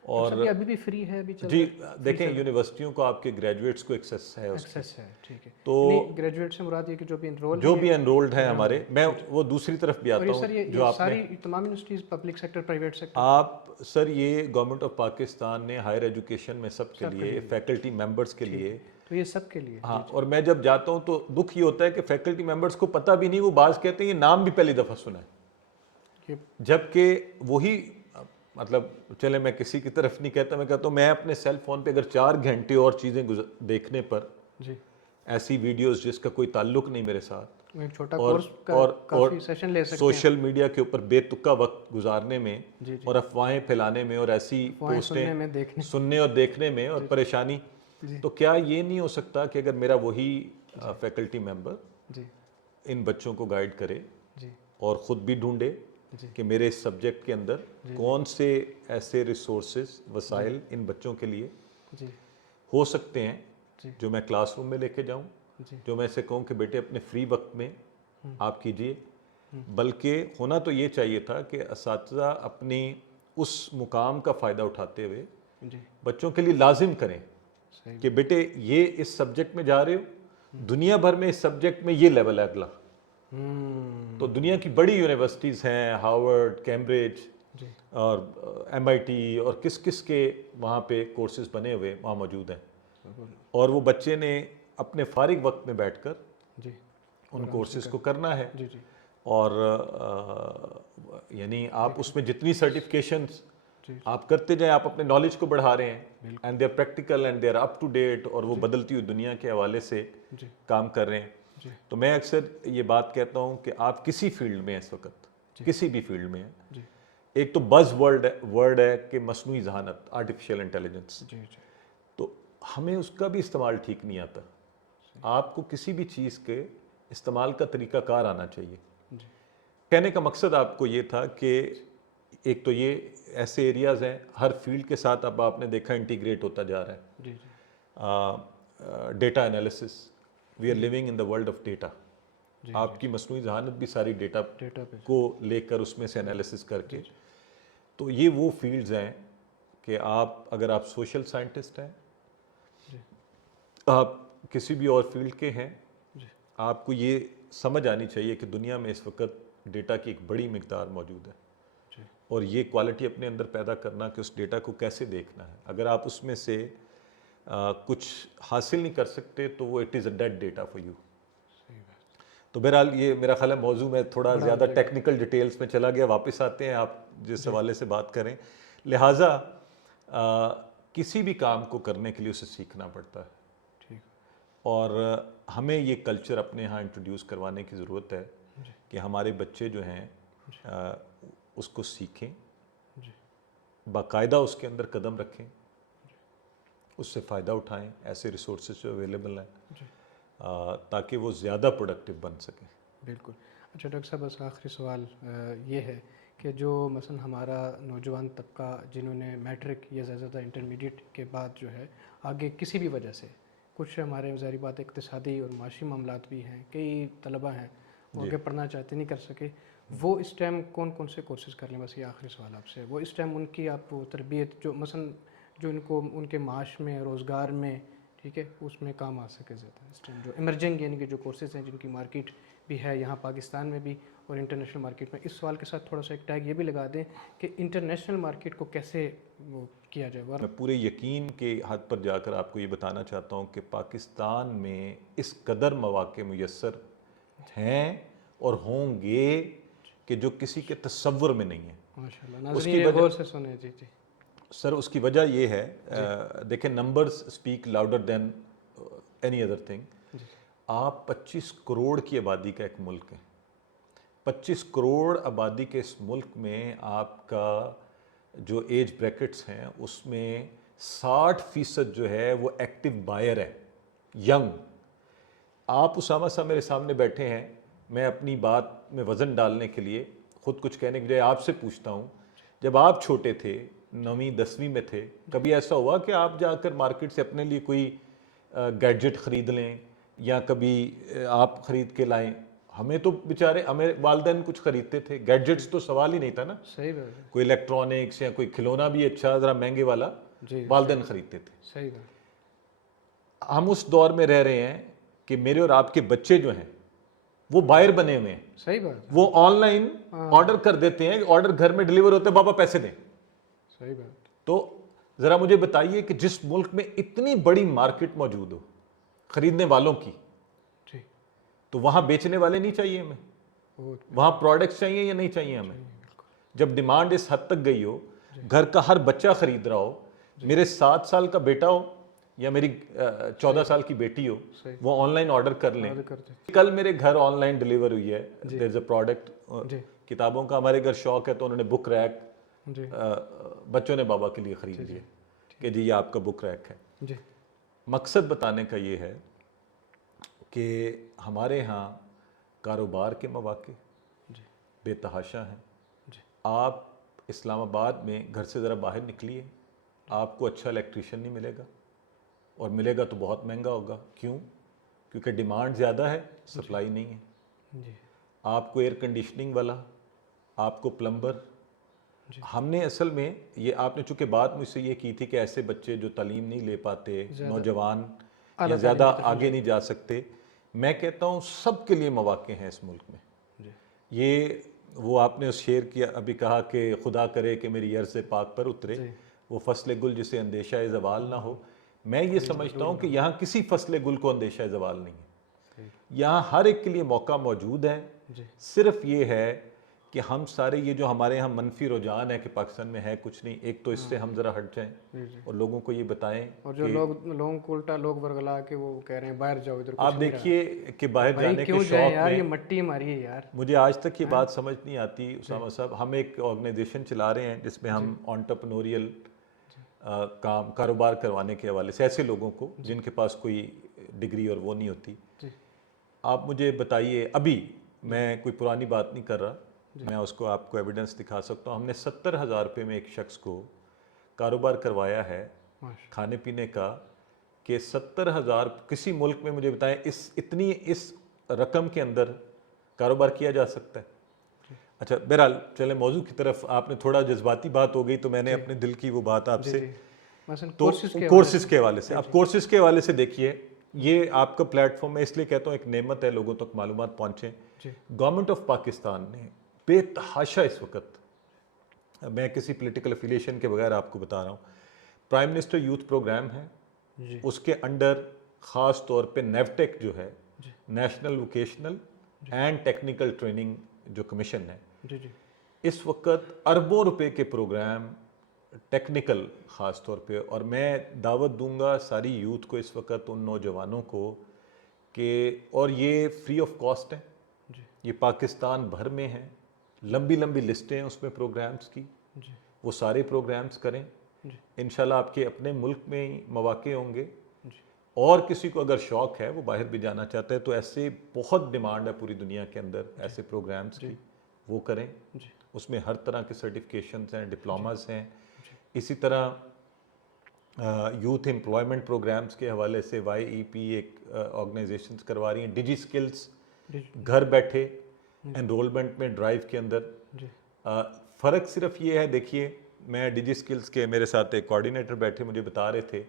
اور ابھی بھی فری ہے, جی دیکھیں یونیورسٹیوں کو آپ کے گریجویٹس کو ایکسیس ہے اس ایکسیس ہے, ٹھیک ہے. تو گریجویٹ سے مراد یہ کہ جو بھی انرولڈ ہیں ہمارے, میں وہ دوسری طرف بھی آتا ہوں جو آپ ساری تمام universities public sector private sector. آپ سر یہ گورنمنٹ آف پاکستان نے ہائر ایجوکیشن میں سب کے لیے, فیکلٹی ممبرس کے لیے, تو یہ سب کے لیے. ہاں, اور میں جب جاتا ہوں تو دکھ یہ ہوتا ہے کہ فیکلٹی ممبرس کو پتہ بھی نہیں, وہ بعض کہتے ہیں یہ نام بھی پہلی دفعہ سنا ہے, جبکہ وہی مطلب چلے میں کسی کی طرف نہیں کہتا, میں کہتا ہوں میں اپنے سیل فون پہ اگر 4 گھنٹے اور چیزیں دیکھنے پر, ایسی ویڈیوز جس کا کوئی تعلق نہیں میرے ساتھ, اور سوشل میڈیا کے اوپر بے تکا وقت گزارنے میں اور افواہیں پھیلانے میں اور ایسی پوسٹیں سننے اور دیکھنے میں اور پریشانی, تو کیا یہ نہیں ہو سکتا کہ اگر میرا وہی فیکلٹی ممبر ان بچوں کو گائیڈ کرے اور خود بھی ڈھونڈے کہ میرے اس سبجیکٹ کے اندر کون سے ایسے ریسورسز, وسائل ان بچوں کے لیے ہو سکتے ہیں جو میں کلاس روم میں لے کے جاؤں, جو میں اسے کہوں کہ بیٹے اپنے فری وقت میں آپ کیجئے. بلکہ ہونا تو یہ چاہیے تھا کہ اساتذہ اپنی اس مقام کا فائدہ اٹھاتے ہوئے بچوں کے لیے لازم کریں کہ بیٹے یہ اس سبجیکٹ میں جا رہے ہو, دنیا بھر میں اس سبجیکٹ میں یہ لیول ہے اگلا, تو دنیا کی بڑی یونیورسٹیز ہیں، ہارورڈ، کیمبرج جی اور MIT اور کس کس کے وہاں پہ کورسز بنے ہوئے وہاں موجود ہیں، اور وہ بچے نے اپنے فارغ وقت میں بیٹھ کر جی ان کورسز کو کرنا ہے. جی جی اور یعنی آپ اس میں جتنی سرٹیفکیشنز آپ کرتے جائیں آپ اپنے نالج کو بڑھا رہے ہیں، and they are practical and they are up to date, اور وہ بدلتی ہوئی دنیا کے حوالے سے جی کام کر رہے ہیں. جی تو میں اکثر یہ بات کہتا ہوں کہ آپ کسی فیلڈ میں اس وقت کسی بھی فیلڈ میں ہیں، جی ایک تو بز ورڈ ہے کہ مصنوعی ذہانت، آرٹیفیشل انٹیلیجنس، جی جی تو ہمیں اس کا بھی استعمال ٹھیک نہیں آتا. آپ کو کسی بھی چیز کے استعمال کا طریقہ کار آنا چاہیے. جی کہنے کا مقصد آپ کو یہ تھا کہ ایک تو یہ ایسے ایریاز ہیں، ہر فیلڈ کے ساتھ اب آپ نے دیکھا انٹیگریٹ ہوتا جا رہا ہے. جی data analysis, we are living in the world of data. جی آپ کی مصنوعی ذہانت بھی ساری ڈیٹا ڈیٹا پہ کو لے کر اس میں سے انالیسس کر کے، تو یہ وہ فیلڈز ہیں کہ اگر آپ سوشل سائنٹسٹ ہیں، جی آپ کسی بھی اور فیلڈ کے ہیں، جی آپ کو یہ سمجھ آنی چاہیے کہ دنیا میں اس وقت ڈیٹا کی ایک بڑی مقدار موجود ہے، جی اور یہ کوالٹی اپنے اندر پیدا کرنا کہ اس ڈیٹا کو کیسے دیکھنا ہے. اگر آپ اس میں سے کچھ حاصل نہیں کر سکتے تو وہ it is a dead data for you. صحیح بات. تو بہرحال یہ میرا خیال ہے موضوع میں تھوڑا زیادہ ٹیکنیکل ڈیٹیلز میں چلا گیا. واپس آتے ہیں آپ جس حوالے سے بات کریں. لہٰذا کسی بھی کام کو کرنے کے لیے اسے سیکھنا پڑتا ہے، ٹھیک اور ہمیں یہ کلچر اپنے یہاں انٹروڈیوس کروانے کی ضرورت ہے جی کہ ہمارے بچے جو ہیں اس کو سیکھیں، جی باقاعدہ اس کے اندر قدم رکھیں، اس سے فائدہ اٹھائیں، ایسے ریسورسز جو اویلیبل ہیں، جی تاکہ وہ زیادہ پروڈکٹیو بن سکیں. بالکل. اچھا ڈاکٹر صاحب، بس آخری سوال یہ ہے کہ جو مثلا ہمارا نوجوان طبقہ جنہوں نے میٹرک یا زیادہ انٹرمیڈیٹ کے بعد جو ہے آگے کسی بھی وجہ سے، کچھ ہمارے ظاہری بات اقتصادی اور معاشی معاملات بھی ہیں، کئی طلبہ ہیں وہ آگے پڑھنا چاہتے نہیں کر سکے، وہ اس ٹائم کون کون سے کورسز کر لیں؟ بس یہ آخری سوال آپ سے. وہ اس ٹائم ان کی آپ تربیت جو مثلا جو ان کو ان کے معاش میں، روزگار میں، ٹھیک ہے، اس میں کام آ سکے زیادہ اس ٹائم جو ایمرجنگ یعنی کہ جو کورسز ہیں جن کی مارکیٹ بھی ہے یہاں پاکستان میں بھی اور انٹرنیشنل مارکیٹ میں. اس سوال کے ساتھ تھوڑا سا ایک ٹیگ یہ بھی لگا دیں کہ انٹرنیشنل مارکیٹ کو کیسے وہ کیا جائے. میں پورے یقین کے حد پر جا کر آپ کو یہ بتانا چاہتا ہوں کہ پاکستان میں اس قدر مواقع میسر ہیں اور ہوں گے کہ جو کسی کے تصور میں نہیں ہیں. ماشاء اللہ. ناظرین یہ غور سے سنیں. جی جی سر، اس کی وجہ یہ ہے، دیکھیں numbers speak louder than any other thing. آپ 25 کروڑ کی آبادی کا ایک ملک ہے. 25 کروڑ آبادی کے اس ملک میں آپ کا جو ایج بریکٹس ہیں اس میں 60% جو ہے وہ ایکٹیو بائر ہے، ینگ. آپ اسامہ صاحب میرے سامنے بیٹھے ہیں، میں اپنی بات میں وزن ڈالنے کے لیے خود کچھ کہنے کے بجائے آپ سے پوچھتا ہوں، جب آپ چھوٹے تھے، 9ویں 10ویں میں تھے، کبھی ایسا ہوا کہ آپ جا کر مارکیٹ سے اپنے لیے کوئی گیجٹ خرید لیں یا کبھی آپ خرید کے لائیں؟ ہمیں تو بیچارے ہمیں والدین کچھ خریدتے تھے، گیجٹس تو سوال ہی نہیں تھا نا. صحیح بات ہے. کوئی الیکٹرانکس یا کوئی کھلونا بھی اچھا ذرا مہنگے والا جی والدین خریدتے تھے. صحیح بات. ہم اس دور میں رہ رہے ہیں کہ میرے اور آپ کے بچے جو ہیں وہ بائر بنے ہوئے ہیں. صحیح بات. وہ آن لائن آرڈر کر دیتے ہیں، آرڈر گھر میں ڈیلیور ہوتا ہے، بابا پیسے دیں. صحیح بات. تو ذرا مجھے بتائیے کہ جس ملک میں اتنی بڑی مارکیٹ موجود ہو خریدنے والوں کی، جی تو وہاں بیچنے والے نہیں چاہیے ہمیں؟ وہاں پروڈکٹس چاہیے یا نہیں چاہیے ہمیں؟ جب ڈیمانڈ اس حد تک گئی ہو، گھر کا ہر بچہ خرید رہا ہو، میرے 7 سال کا بیٹا ہو یا میری 14 سال کی بیٹی ہو، وہ آن لائن آرڈر کر لیں. کل میرے گھر آن لائن ڈیلیور ہوئی ہے، دیر از اے پروڈکٹ. کتابوں کا ہمارے گھر شوق ہے تو انہوں نے بک ریک بچوں نے بابا کے لیے خرید لیا کہ جی یہ آپ کا بک ریک ہے. جی مقصد بتانے کا یہ ہے کہ ہمارے ہاں کاروبار کے مواقع بے تحاشا ہیں. آپ اسلام آباد میں گھر سے ذرا باہر نکلیے، آپ کو اچھا الیکٹریشین نہیں ملے گا، اور ملے گا تو بہت مہنگا ہوگا. کیوں؟ کیونکہ ڈیمانڈ زیادہ ہے، سپلائی نہیں ہے. آپ کو ایئر کنڈیشننگ والا، آپ کو پلمبر. ہم نے اصل میں یہ، آپ نے چونکہ بات مجھ سے یہ کی تھی کہ ایسے بچے جو تعلیم نہیں لے پاتے، نوجوان یا زیادہ آگے نہیں جا سکتے، میں کہتا ہوں سب کے لیے مواقع ہیں اس ملک میں. یہ وہ آپ نے اس شعر کی ابھی کہا کہ خدا کرے کہ میری عرض پاک پر اترے، وہ فصل گل جسے اندیشہ زوال نہ ہو. میں یہ سمجھتا ہوں کہ یہاں کسی فصل گل کو اندیشہ زوال نہیں ہے، یہاں ہر ایک کے لیے موقع موجود ہے. صرف یہ ہے کہ ہم سارے یہ جو ہمارے یہاں منفی رجحان ہے کہ پاکستان میں ہے کچھ نہیں، ایک تو اس سے ہم ذرا ہٹ جائیں اور لوگوں کو یہ بتائیں. اور جو لوگوں کو الٹا لوگ ورگلا کے وہ کہہ رہے ہیں باہر جاؤ ادھر. آپ دیکھیے کہ باہر جانے کے کیوں جائیں شوق یار، میں یہ مٹی ہماری ہے یار. مجھے آج تک یہ بات سمجھ نہیں آتی اسامہ صاحب. ہم ایک آرگنائزیشن چلا رہے ہیں جس میں ہم انٹرپرینوریل کاروبار کروانے کے حوالے سے ایسے لوگوں کو جن کے پاس کوئی ڈگری اور وہ نہیں ہوتی. آپ مجھے بتائیے، ابھی میں کوئی پرانی بات نہیں کر رہا، میں اس کو آپ کو ایویڈنس دکھا سکتا ہوں. ہم نے 70,000 روپے میں ایک شخص کو کاروبار کروایا ہے کھانے پینے کا، کہ 70,000 کسی ملک میں مجھے بتائیں اس رقم کے اندر کاروبار کیا جا سکتا ہے. اچھا بہرحال چلیں موضوع کی طرف. آپ نے تھوڑا جذباتی بات ہو گئی تو میں نے اپنے دل کی وہ بات آپ سے، تو کورسز کے حوالے سے. اب کورسز کے حوالے سے دیکھیے، یہ آپ کا پلیٹ فارم میں اس لیے کہتا ہوں ایک نعمت ہے لوگوں تک معلومات پہنچیں. گورنمنٹ آف پاکستان نے بے تحاشا اس وقت، میں کسی پولیٹیکل افیلیشن کے بغیر آپ کو بتا رہا ہوں، پرائم منسٹر یوتھ پروگرام ہے، اس کے انڈر خاص طور پہ نیوٹیک جو ہے، national vocational and technical training جو کمیشن ہے، اس وقت اربوں روپے کے پروگرام ٹیکنیکل خاص طور پہ. اور میں دعوت دوں گا ساری یوتھ کو اس وقت، ان نوجوانوں کو، کہ اور یہ فری آف کاسٹ ہیں، یہ پاکستان بھر میں ہیں، لمبی لمبی لسٹیں ہیں اس میں پروگرامز کی، وہ سارے پروگرامز کریں. انشاءاللہ آپ کے اپنے ملک میں ہی مواقع ہوں گے، اور کسی کو اگر شوق ہے وہ باہر بھی جانا چاہتا ہے تو ایسے بہت ڈیمانڈ ہے پوری دنیا کے اندر ایسے پروگرامز کی، وہ کریں. اس میں ہر طرح کے سرٹیفکیشنز ہیں، ڈپلوماز ہیں. اسی طرح یوتھ امپلائمنٹ پروگرامز کے حوالے سے YEP ایک آرگنائزیشنز کروا رہی ہیں ڈیجی سکلز، گھر بیٹھے انرولمنٹ میں ڈرائیو کے اندر. فرق صرف یہ ہے، دیکھیے میں ڈیجی سکلز کے میرے ساتھ ایک کوآرڈینیٹر بیٹھے مجھے بتا رہے تھے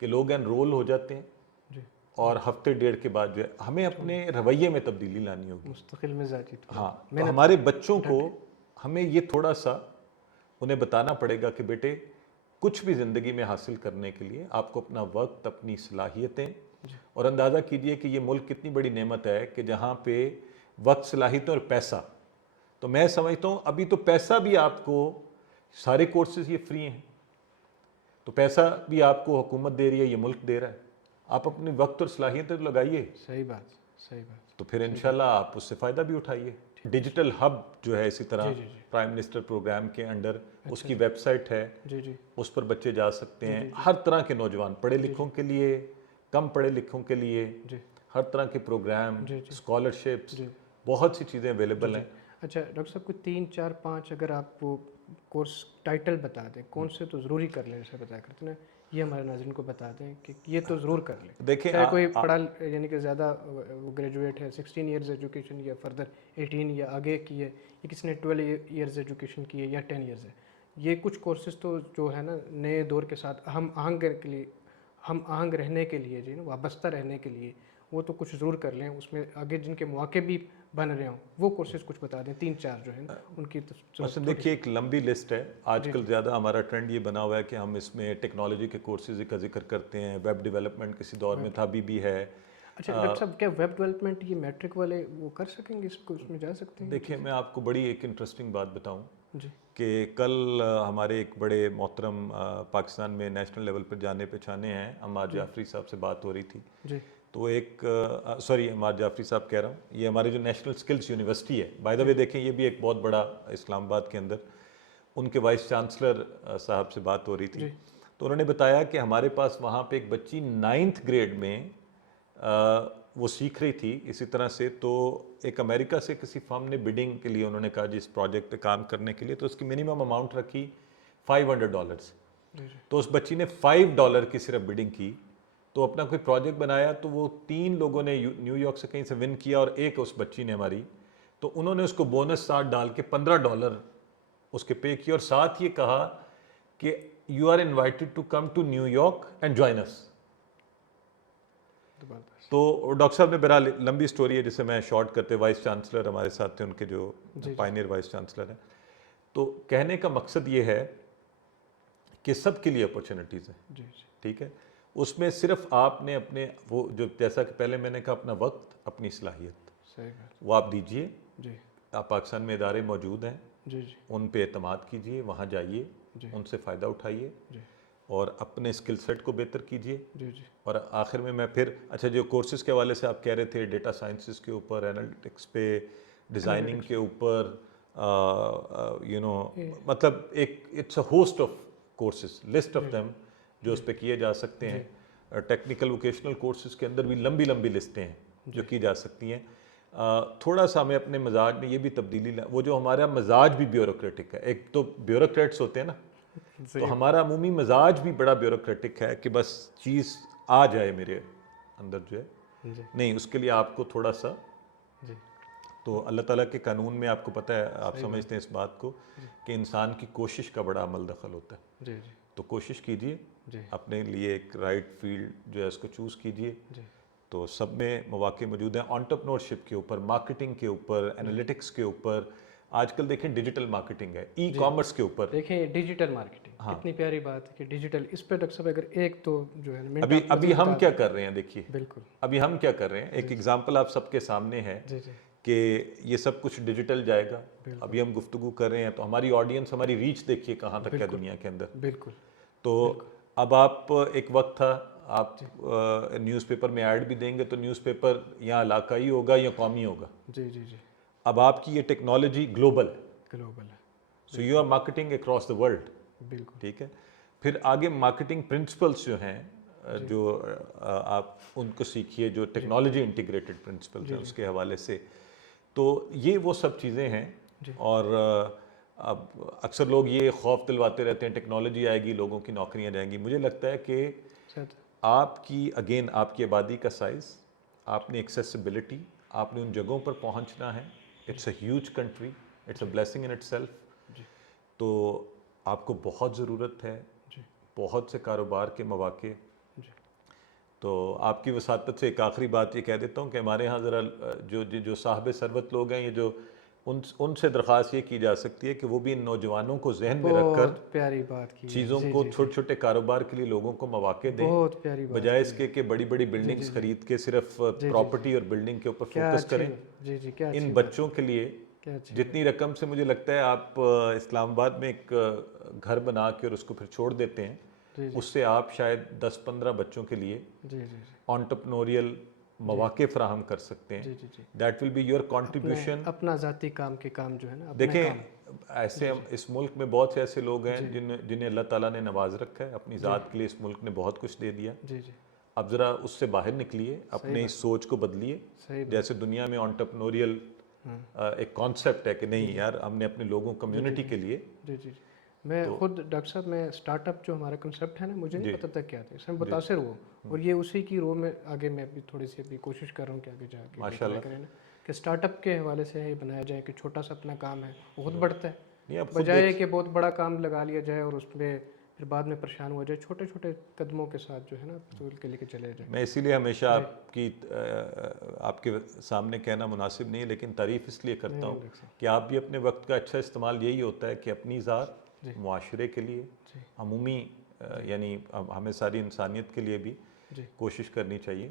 کہ لوگ انرول ہو جاتے ہیں اور ہفتے ڈیڑھ کے بعد جو ہے ہمیں اپنے رویے میں تبدیلی لانی ہوگی، مستقل مزاجی. ہاں تو ہمارے بچوں کو ہمیں یہ تھوڑا سا انہیں بتانا پڑے گا کہ بیٹے کچھ بھی زندگی میں حاصل کرنے کے لیے آپ کو اپنا وقت، اپنی صلاحیتیں، اور اندازہ کیجئے کہ یہ ملک کتنی بڑی نعمت ہے کہ جہاں پہ وقت، صلاحیتیں اور پیسہ، تو میں سمجھتا ہوں ابھی تو پیسہ بھی آپ کو، سارے کورسز یہ فری ہیں، تو پیسہ بھی آپ کو حکومت دے رہی ہے، یہ ملک دے رہا ہے، آپ اپنے وقت اور صلاحیتیں تو لگائیے. صحیح بات، صحیح بات. تو پھر انشاءاللہ آپ اس سے فائدہ بھی اٹھائیے. ڈیجیٹل ہب جو ہے اسی طرح پرائم منسٹر پروگرام کے انڈر، اس کی ویب سائٹ ہے، اس پر بچے جا سکتے ہیں. ہر طرح کے نوجوان، پڑھے لکھوں کے لیے، کم پڑھے لکھوں کے لیے، ہر طرح کے پروگرام، اسکالرشپس، بہت سی چیزیں اویلیبل ہیں. اچھا ڈاکٹر صاحب کوئی 3 4 5 اگر آپ وہ کورس ٹائٹل بتا دیں کون سے تو ضروری کر لیں، جیسے بتایا کرتے ہیں یہ ہمارے ناظرین کو بتا دیں کہ یہ تو ضرور کر لیں. دیکھیں چاہے کوئی پڑھا یعنی کہ زیادہ گریجویٹ ہے، 16 ایئرز ایجوکیشن یا فردر 18 یا آگے کی ہے، یا کسی نے 12 ایئرز ایجوکیشن کی ہے یا 10 ایئرز ہے. یہ کچھ کورسز تو جو ہے نا نئے دور کے ساتھ ہم آہنگ رہنے کے لیے جو ہے نا وابستہ رہنے کے لیے وہ تو کچھ ضرور کر لیں. اس میں آگے جن کے مواقع بھی بن رہے ہوں وہ کورسز کچھ بتا دیں 3 4 جو ہے نا ان کی. دیکھیے ایک لمبی لسٹ ہے. آج کل زیادہ ہمارا ٹرینڈ یہ بنا ہوا ہے کہ ہم اس میں ٹیکنالوجی کے کورسز کا ذکر کرتے ہیں. ویب ڈیولپمنٹ کسی دور میں تھا، بھی ہے. اچھا ڈاکٹر صاحب کیا ویب ڈیولپمنٹ یہ میٹرک والے وہ کر سکیں گے، اس میں جا سکتے ہیں؟ دیکھیں میں آپ کو بڑی ایک انٹرسٹنگ بات بتاؤں کہ کل ہمارے ایک بڑے محترم پاکستان میں نیشنل لیول پر جانے پہچانے ہیں عمار جعفری صاحب سے بات ہو رہی تھی. تو ایک عمار جعفری صاحب کہہ رہا ہوں، یہ ہمارے جو نیشنل سکلز یونیورسٹی ہے، بائی دا وے دیکھیں یہ بھی ایک بہت بڑا اسلام آباد کے اندر، ان کے وائس چانسلر صاحب سے بات ہو رہی تھی. تو انہوں نے بتایا کہ ہمارے پاس وہاں پہ ایک بچی 9th گریڈ میں وہ سیکھ رہی تھی اسی طرح سے. تو ایک امریکہ سے کسی فرم نے بڈنگ کے لیے انہوں نے کہا جی اس پروجیکٹ پہ کام کرنے کے لیے، تو اس کی منیمم اماؤنٹ رکھی $500. تو اس بچی نے $5 کی صرف بڈنگ کی، تو اپنا کوئی پروجیکٹ بنایا. تو وہ 3 لوگوں نے نیو یارک سے کہیں سے ون کیا اور ایک اس بچی نے ہماری، تو انہوں نے اس کو بونس ساتھ ڈال کے $15 اس کے پے کیا، اور ساتھ یہ کہا کہ you are invited to come to New York and join us. تو ڈاکٹر صاحب نے بہرحال لمبی سٹوری ہے جسے میں شارٹ کرتے، وائس چانسلر ہمارے ساتھ تھے، ان کے جو پائنیئر وائس چانسلر ہیں. تو کہنے کا مقصد یہ ہے کہ سب کے لیے اپرچونیٹیز ہیں، ٹھیک ہے. اس میں صرف آپ نے اپنے وہ جو جیسا کہ پہلے میں نے کہا اپنا وقت، اپنی صلاحیت وہ آپ دیجئے. آپ پاکستان میں ادارے موجود ہیں، ان پہ اعتماد کیجئے، وہاں جائیے، ان سے فائدہ اٹھائیے اور اپنے اسکل سیٹ کو بہتر کیجئے. اور آخر میں پھر اچھا جو کورسز کے حوالے سے آپ کہہ رہے تھے، ڈیٹا سائنسز کے اوپر، انالیٹکس پہ، ڈیزائننگ کے اوپر، مطلب ایک it's a host of courses, list of them جو اس پہ کیے جا سکتے ہیں. ٹیکنیکل ووکیشنل کورسز کے اندر بھی لمبی لمبی لسٹیں ہیں جو کی جا سکتی ہیں. تھوڑا سا ہمیں اپنے مزاج میں یہ بھی تبدیلی وہ جو ہمارا مزاج بھی بیوروکریٹک ہے، ایک تو بیوروکریٹس ہوتے ہیں نا، تو ہمارا عمومی مزاج بھی بڑا بیوروکریٹک ہے کہ بس چیز آ جائے میرے اندر جو ہے. نہیں، اس کے لیے آپ کو تھوڑا سا تو اللہ تعالیٰ کے قانون میں آپ کو پتہ ہے، آپ سمجھتے ہیں اس بات کو کہ انسان کی کوشش کا بڑا عمل دخل ہوتا ہے. تو کوشش کیجئے، اپنے لیے ایک رائٹ فیلڈ جو ہے اس کو چوز کیجئے. تو سب میں مواقع موجود ہیں، انٹرپرنورشپ کے اوپر، مارکیٹنگ کے اوپر، انالیٹکس کے اوپر. آج کل دیکھیں ڈیجیٹل مارکیٹنگ ہے، ای کامرس کے اوپر. دیکھیں ڈیجیٹل مارکیٹنگ کتنی پیاری بات ہے کہ ڈیجیٹل، اس پہ ڈاکٹر صاحب اگر ایک تو جو ہے ابھی ہم کیا کر رہے ہیں، دیکھیے بالکل ابھی ہم کیا کر رہے ہیں. ایک ایگزامپل آپ سب کے سامنے ہے کہ یہ سب کچھ ڈیجیٹل جائے گا. ابھی ہم گفتگو کر رہے ہیں تو ہماری آڈینس، ہماری ریچ دیکھیے کہاں تک ہے دنیا کے اندر. بالکل. تو اب آپ ایک وقت تھا آپ نیوز پیپر میں ایڈ بھی دیں گے تو نیوز پیپر یا علاقائی ہوگا یا قومی ہوگا. اب آپ کی یہ ٹیکنالوجی گلوبل ہے، so you are marketing across the world. ٹھیک ہے. پھر آگے مارکیٹنگ پرنسپلس جو ہیں جو آپ ان کو سیکھیے، جو ٹیکنالوجی انٹیگریٹڈ پرنسپلس ہیں اس کے حوالے سے. تو یہ وہ سب چیزیں ہیں. اور اب اکثر لوگ یہ خوف دلواتے رہتے ہیں ٹیکنالوجی آئے گی لوگوں کی نوکریاں جائیں گی. مجھے لگتا ہے کہ آپ کی آپ کی آبادی کا سائز، آپ نے ایکسیسبلٹی، آپ نے ان جگہوں پر پہنچنا ہے. It's a huge country, it's a blessing in itself. تو آپ کو بہت ضرورت ہے بہت سے کاروبار کے مواقع. تو آپ کی وساطت سے ایک آخری بات یہ کہہ دیتا ہوں کہ ہمارے ہاں ذرا جو صاحب ثروت لوگ ہیں، یہ جو ان سے درخواست یہ کی جا سکتی ہے کہ وہ بھی ان نوجوانوں کو ذہن میں رکھ کر پیاری بات کی چیزوں کو چھوٹے چھوٹے کاروبار کے لیے لوگوں کو مواقع دیں، بجائے اس کے کہ بڑی بڑی بلڈنگز خرید کے صرف پراپرٹی اور بلڈنگ کے اوپر فوکس کریں. ان بچوں کے لیے جتنی رقم سے مجھے لگتا ہے آپ اسلام آباد میں ایک گھر بنا کے اور اس کو پھر چھوڑ دیتے ہیں، اس سے آپ شاید 10-15 بچوں کے لیے انٹرپرینوریل مواقع فراہم کر سکتے ہیں. That will be your contribution. اپنا ذاتی کام کے کام جو ہے نا، دیکھیں ایسے اس ملک میں بہت سے ایسے لوگ ہیں جنہیں اللہ تعالیٰ نے نواز رکھا ہے، اپنی ذات کے لیے اس ملک نے بہت کچھ دے دیا. اب ذرا اس سے باہر نکلیے، اپنے اس سوچ کو بدلیے. جیسے دنیا میں انٹرپرینوریل ایک کانسیپٹ ہے کہ نہیں یار ہم نے اپنے لوگوں کمیونٹی کے لیے. میں خود ڈاکٹر صاحب میں اسٹارٹ اپ جو ہمارا کنسیپٹ ہے نا، مجھے نہیں پتہ تھا کیا تھا، اس میں متاثر ہوا اور یہ اسی کی رو میں آگے میں بھی تھوڑی سی ابھی کوشش کر رہا ہوں کہ آگے جا کے ماشاءاللہ کریں نا کہ اسٹارٹ اپ کے حوالے سے یہ بنایا جائے کہ چھوٹا سا اپنا کام ہے وہ خود بڑھتا ہے، بجائے کہ بہت بڑا کام لگا لیا جائے اور اس میں پھر بعد میں پریشان ہو جائے. چھوٹے چھوٹے قدموں کے ساتھ جو ہے نا رسول کے لے کے چلے جائیں. میں اسی لیے ہمیشہ آپ کے سامنے کہنا مناسب نہیں، لیکن تعریف اس لیے کرتا ہوں کہ آپ بھی اپنے وقت کا اچھا استعمال یہی ہوتا ہے کہ اپنی ذات، معاشرے کے لیے، عمومی یعنی ہمیں ساری انسانیت کے لیے بھی کوشش کرنی چاہیے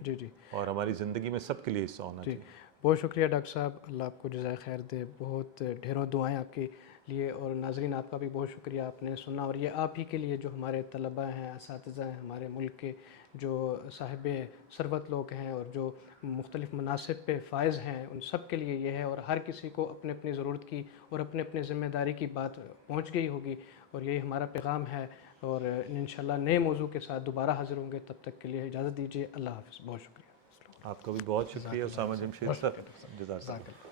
اور ہماری زندگی میں سب کے لیے حصہ ہونا چاہیے. بہت شکریہ ڈاکٹر صاحب، اللہ آپ کو جزائے خیر دے. بہت ڈھیروں دعائیں آپ کے لیے، اور ناظرین آپ کا بھی بہت شکریہ، آپ نے سنا. اور یہ آپ ہی کے لیے جو ہمارے طلباء ہیں، اساتذہ ہیں، ہمارے ملک کے جو صاحب ثروت لوگ ہیں اور جو مختلف مناصب پہ فائز ہیں، ان سب کے لیے یہ ہے. اور ہر کسی کو اپنے اپنی ضرورت کی اور اپنے اپنے ذمہ داری کی بات پہنچ گئی ہوگی، اور یہی ہمارا پیغام ہے. اور انشاءاللہ نئے موضوع کے ساتھ دوبارہ حاضر ہوں گے. تب تک کے لیے اجازت دیجیے. اللہ حافظ. بہت شکریہ. آپ کا بھی بہت شکریہ اسامہ جمشید صاحب. جزاک اللہ.